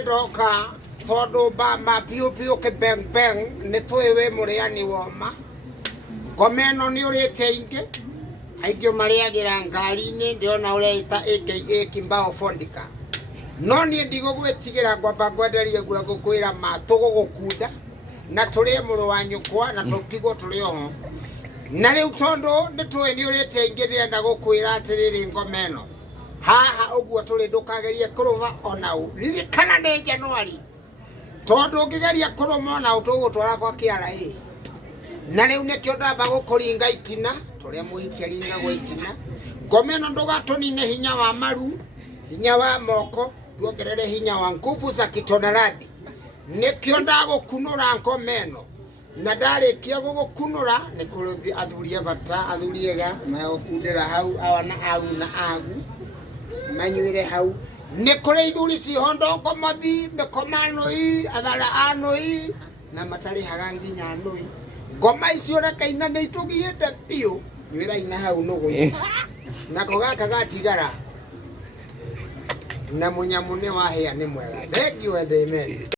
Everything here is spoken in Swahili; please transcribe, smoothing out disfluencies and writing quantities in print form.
Doka todo ba mapio pio ke bang bang ne toewe mureani woma gomeno ni urete inge aigyo mariagira ngari ne ndiona ure ita aka Kimbao Fondika no ni ndigo gwetigira gwamba gwenderie gwa gukwira ma tugugukunda na turi muru wa nyukwa na tukigo turi ho na riu tondo ni toe ni urete inge ndienda gukwira atiriri ngomeno haha uguo turi ndukagerie kuruva ona u ririkana ni Januari tondu ngigeria kuruma ona utugutwara kwa KRA na riu nikio ndamba gukuringa itina turia muhikia ringa gwa itina ngomeno ndugatunine hinya wa maru hinya wa moko tuongerere hinya wa nguvu za kitonaradi nikio ndagukunura ngomeno na ndarikia gugukunura ni kuruthi athurie bata athuriega magukundira hau awana au na agu manyuire hau ne kore ithuri cihondo ngomathi mekomano i athara ano i na matari hagangi nyano i ngoma icio rekaina ne itugiete pio wira ina hau nugu na kogaka gatigara na munyamune wahia ni mwega thank you and amen.